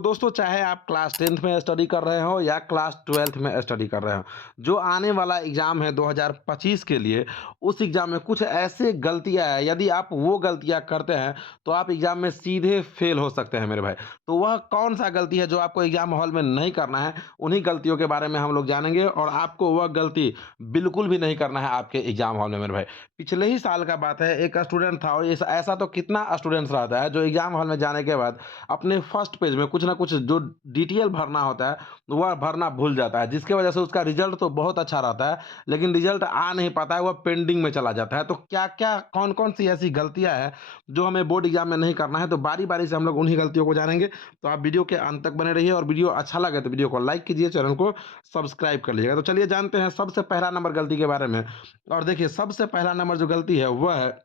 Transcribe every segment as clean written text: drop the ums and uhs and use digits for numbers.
दोस्तों चाहे आप क्लास 10th में स्टडी कर रहे हो या क्लास 12th में स्टडी कर रहे हो, जो आने वाला एग्ज़ाम है 2025 के लिए, उस एग्ज़ाम में कुछ ऐसे गलतियाँ हैं, यदि आप वो गलतियाँ करते हैं, तो आप एग्ज़ाम में सीधे फ़ेल हो सकते हैं मेरे भाई। तो वह कौन-सा गलती है जो आपको एग्ज़ाम हॉल में नहीं करना है, उन्हीं गलतियों के बारे में हम लोग जानेंगे और आपको वह गलती बिल्कुल भी नहीं करना है आपके एग्ज़ाम हॉल में मेरे भाई। पिछले ही साल का बात है, एक स्टूडेंट था और ऐसा तो कितना स्टूडेंट्स रहता है, जो एग्ज़ाम हॉल में जाने के बाद अपने फर्स्ट पेज में कुछ ना कुछ जो डिटेल भरना होता है, वह भरना भूल जाता है, जिसकी वजह से उसका रिज़ल्ट तो बहुत अच्छा रहता है, लेकिन रिज़ल्ट आ नहीं पाता है, वह पेंडिंग में चला जाता है। तो क्या-क्या, कौन-कौन सी ऐसी गलतियाँ हैं, जो हमें बोर्ड एग्ज़ाम में नहीं करना है, तो बारी-बारी से हम लोग उन्हीं गलतियों को जानेंगे। तो आप वीडियो के अंत तक बने रहिए और वीडियो अच्छा लगे तो वीडियो को लाइक कीजिए, चैनल को सब्सक्राइब कर लीजिएगा। तो चलिए जानते हैं सबसे पहला नंबर गलती के बारे में। और देखिए सबसे पहला नंबर जो गलती है, वह है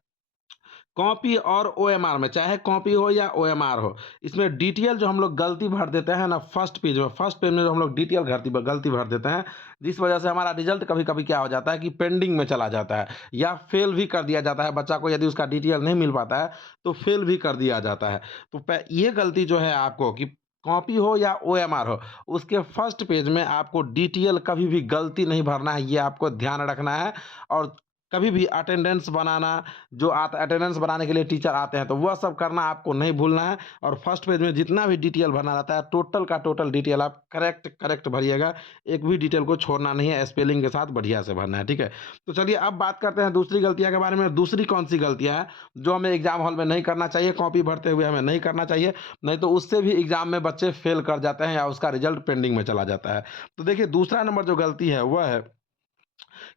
कॉपी और ओएमआर में, चाहे कॉपी हो या ओएमआर हो, इसमें डिटेल जो हम लोग गलती भर देते हैं ना फर्स्ट पेज में जो हम लोग डिटेल गलती भर देते हैं, जिस वजह से हमारा रिजल्ट कभी-कभी क्या हो जाता है कि पेंडिंग में चला जाता है या फेल भी कर दिया जाता है। बच्चा को यदि उसका डिटेल नहीं मिल पाता है, तो फेल भी कर दिया जाता है। तो ये गलती जो है आपको कि कॉपी हो या ओएमआर हो, उसके फर्स्ट पेज में आपको डिटेल कभी भी गलती नहीं भरना है, ये आपको ध्यान रखना है। और कभी भी अटेंडेंस बनाना, जो आता अटेंडेंस बनाने के लिए टीचर आते हैं, तो वह सब करना आपको नहीं भूलना है। और फर्स्ट पेज में जितना भी डिटेल भरना रहता है, टोटल का टोटल डिटेल आप करेक्ट भरिएगा। एक भी डिटेल को छोड़ना नहीं है, स्पेलिंग के साथ बढ़िया से भरना है, ठीक है? तो चलिए अब बात करते हैं दूसरी गलतियाँ के बारे में। दूसरी कौन-सी गलतियाँ हैं, जो हमें एग्ज़ाम हॉल में नहीं करना चाहिए, कॉपी भरते हुए हमें नहीं करना चाहिए, नहीं तो उससे भी एग्ज़ाम में बच्चे फेल कर जाते हैं या उसका रिज़ल्ट पेंडिंग में चला जाता है। तो देखिए दूसरा नंबर जो गलती है, वह है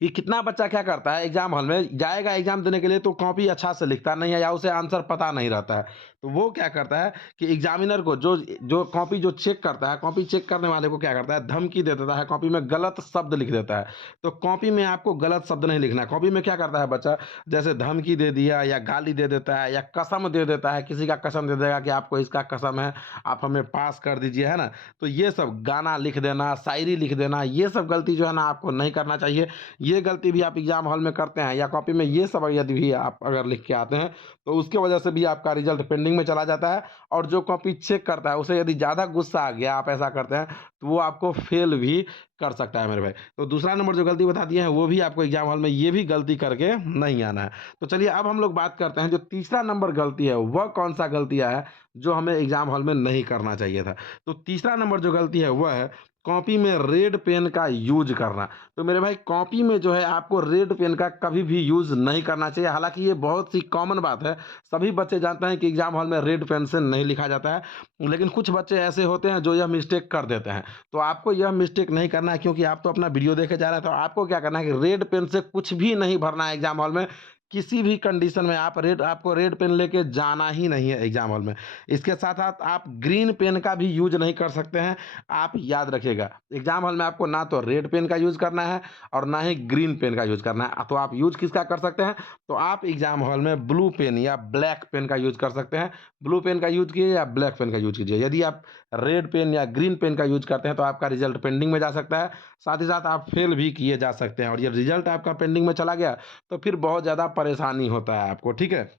कि कितना बच्चा क्या करता है, एग्जाम हॉल में जाएगा एग्जाम देने के लिए, तो कॉपी अच्छा से लिखता नहीं है या उसे आंसर पता नहीं रहता है। तो वो क्या करता है कि एग्जामिनर को जो जो कॉपी जो चेक करता है, कॉपी चेक करने वाले को क्या करता है, धमकी दे देता है, कॉपी में गलत शब्द लिख देता है। तो कॉपी में आपको गलत शब्द नहीं लिखना है। कॉपी में क्या करता है बच्चा, जैसे धमकी दे दिया या गाली दे देता है या कसम दे देता है, किसी का कसम दे देगा कि आपको इसका कसम है, आप हमें पास कर दीजिए, है ना? तो ये सब गाना लिख देना, शायरी लिख देना, ये सब गलती जो है ना आपको नहीं करना चाहिए। ये गलती भी आप एग्जाम हॉल में करते हैं या कॉपी में ये सब यदि भी आप अगर लिख के आते हैं, तो उसके वजह से भी आपका रिजल्ट पेंडिंग में चला जाता है। और जो कॉपी चेक करता है, उसे यदि ज़्यादा गुस्सा आ गया, आप ऐसा करते हैं, तो वो आपको फेल भी कर सकता है मेरे भाई। तो दूसरा नंबर जो गलती बता दिए हैं, वो भी आपको एग्जाम हॉल में ये भी गलती करके नहीं आना है। तो चलिए अब हम लोग बात करते हैं, जो तीसरा नंबर गलती है, वह कौन सा गलतियाँ है जो हमें एग्जाम हॉल में नहीं करना चाहिए था। तो तीसरा नंबर जो गलती है, वह है कॉपी में रेड पेन का यूज करना। तो मेरे भाई कॉपी में जो है आपको रेड पेन का कभी भी यूज़ नहीं करना चाहिए। हालाँकि ये बहुत सी कॉमन बात है। सभी बच्चे जानते हैं कि एग्ज़ाम हॉल में रेड पेन से नहीं लिखा जाता है। लेकिन कुछ बच्चे ऐसे होते हैं जो यह मिस्टेक कर देते हैं। तो आपको यह मिस्टेक नहीं करना है, क्योंकि आप तो अपना वीडियो देखे जा रहे हैं, तो आपको क्या करना है कि रेड पेन से कुछ भी नहीं भरना है एग्ज़ाम हॉल में। किसी भी कंडीशन में आपको रेड पेन लेके जाना ही नहीं है एग्ज़ाम हॉल में। इसके साथ-साथ आप ग्रीन पेन का भी यूज़ नहीं कर सकते हैं। आप याद रखिएगा, एग्ज़ाम हॉल में आपको ना तो रेड पेन का यूज़ करना है और ना ही ग्रीन पेन का यूज़ करना है। तो आप यूज़ किसका कर सकते हैं? तो आप एग्ज़ाम हॉल में ब्लू पेन या ब्लैक पेन का यूज़ कर सकते हैं। ब्लू पेन का यूज़ कीजिए या ब्लैक पेन का यूज़ कीजिए। यदि आप रेड पेन या ग्रीन पेन का यूज़ करते हैं, तो आपका रिज़ल्ट पेंडिंग में जा सकता है। साथ ही साथ आप फेल भी किए जा सकते हैं और ये रिज़ल्ट आपका पेंडिंग में चला गया, तो फिर बहुत ज़्यादा परेशानी होता है आपको, ठीक है?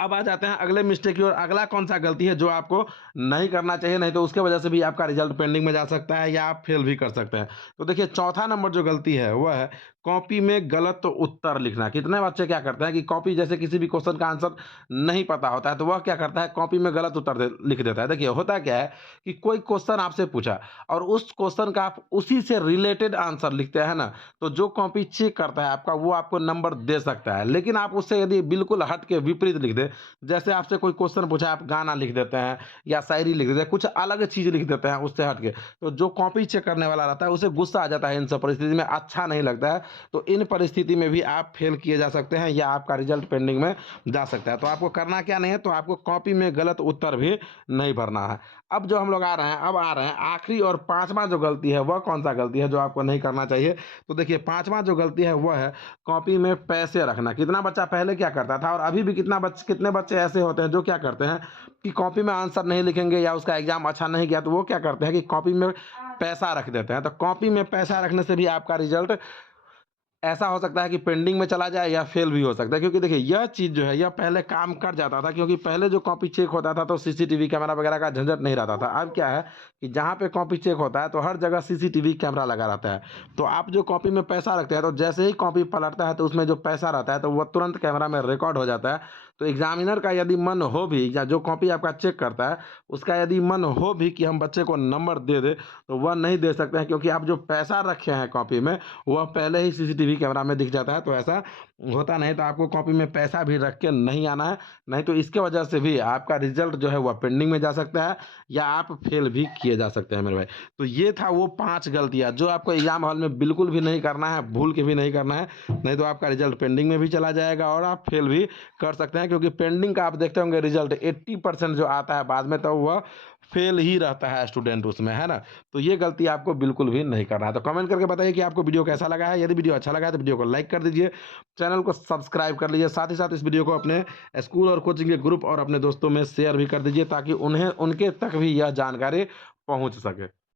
अब आ जाते हैं अगले मिस्टेक की ओर। अगला कौन-सा गलती है जो आपको नहीं करना चाहिए, नहीं तो उसके वजह से भी आपका रिज़ल्ट पेंडिंग में जा सकता है या आप फेल भी कर सकते हैं। तो देखिए चौथा नंबर जो गलती है, वह है कॉपी में गलत उत्तर लिखना। कितने बच्चे क्या करते हैं कि कॉपी, जैसे किसी भी क्वेश्चन का आंसर नहीं पता होता है, तो वह क्या करता है, कॉपी में गलत उत्तर लिख देता है। देखिए होता क्या है कि कोई क्वेश्चन आपसे पूछा और उस क्वेश्चन का आप उसी से रिलेटेड आंसर लिखते हैं ना, तो जो कॉपी चेक करता है आपका, वो आपको नंबर दे सकता है। लेकिन आप उससे यदि बिल्कुल हट के विपरीत लिख दें, जैसे आपसे कोई क्वेश्चन पूछा, आप गाना लिख देते हैं या शायरी लिख देते हैं, कुछ अलग चीज़ लिख देते हैं उससे हट के, तो जो कॉपी चेक करने वाला रहता है, उसे गुस्सा आ जाता है। इन सब परिस्थिति में अच्छा नहीं लगता है। तो इन परिस्थिति में भी आप फेल किए जा सकते हैं या आपका रिजल्ट पेंडिंग में जा सकता है। तो आपको करना क्या नहीं है, तो आपको कॉपी में गलत उत्तर भी नहीं भरना है। अब जो हम लोग आ रहे हैं आखिरी और पाँचवां जो गलती है, वह कौन-सा गलती है जो आपको नहीं करना चाहिए? तो देखिए पाँचवां जो गलती है, वह है कॉपी में पैसे रखना। कितना बच्चा पहले क्या करता था और अभी भी कितने बच्चे ऐसे होते हैं जो क्या करते हैं कि कॉपी में आंसर नहीं लिखेंगे या उसका एग्ज़ाम अच्छा नहीं गया, तो वो क्या करते हैं कि कॉपी में पैसा रख देते हैं। तो कॉपी में पैसा रखने से भी आपका रिज़ल्ट ऐसा हो सकता है कि पेंडिंग में चला जाए या फेल भी हो सकता है, क्योंकि देखिए यह चीज़ जो है यह पहले काम कर जाता था, क्योंकि पहले जो कॉपी चेक होता था तो सीसीटीवी कैमरा वगैरह का झंझट नहीं रहता था। अब क्या है कि जहाँ पे कॉपी चेक होता है तो हर जगह सीसीटीवी कैमरा लगा रहता है। तो आप जो कॉपी में पैसा रखते हैं तो जैसे ही कॉपी पलटता है तो उसमें जो पैसा रहता है तो वह तुरंत कैमरा में रिकॉर्ड हो जाता है। तो एग्जामिनर का यदि मन हो भी, या जो कॉपी आपका चेक करता है उसका यदि मन हो भी कि हम बच्चे को नंबर दे दें, तो वह नहीं दे सकते हैं, क्योंकि आप जो पैसा रखे हैं कॉपी में वह पहले ही सीसीटीवी कैमरा में दिख जाता है। तो ऐसा होता नहीं, तो आपको कॉपी में पैसा भी रख के नहीं आना है, नहीं तो इसके वजह से भी आपका रिजल्ट जो है वह पेंडिंग में जा सकता है या आप फेल भी किए जा सकते हैं मेरे भाई। तो ये था वो 5 गलतियाँ जो आपको एग्जाम हॉल में बिल्कुल भी नहीं करना है, भूल के भी नहीं करना है, नहीं तो आपका रिजल्ट पेंडिंग में भी चला जाएगा और आप फेल भी कर सकते हैं, क्योंकि पेंडिंग का आप देखते होंगे रिजल्ट 80% जो आता है बाद में, तो वह फेल ही रहता है स्टूडेंट उसमें, है ना? तो ये गलती आपको बिल्कुल भी नहीं करना है। तो कमेंट करके बताइए कि आपको वीडियो कैसा लगा है। यदि वीडियो अच्छा लगा है तो वीडियो को लाइक कर दीजिए, चैनल को सब्सक्राइब कर लीजिए, साथ ही साथ इस वीडियो को अपने स्कूल और कोचिंग के ग्रुप और अपने दोस्तों में शेयर भी कर दीजिए, ताकि उन्हें उनके तक भी यह जानकारी पहुंच सके।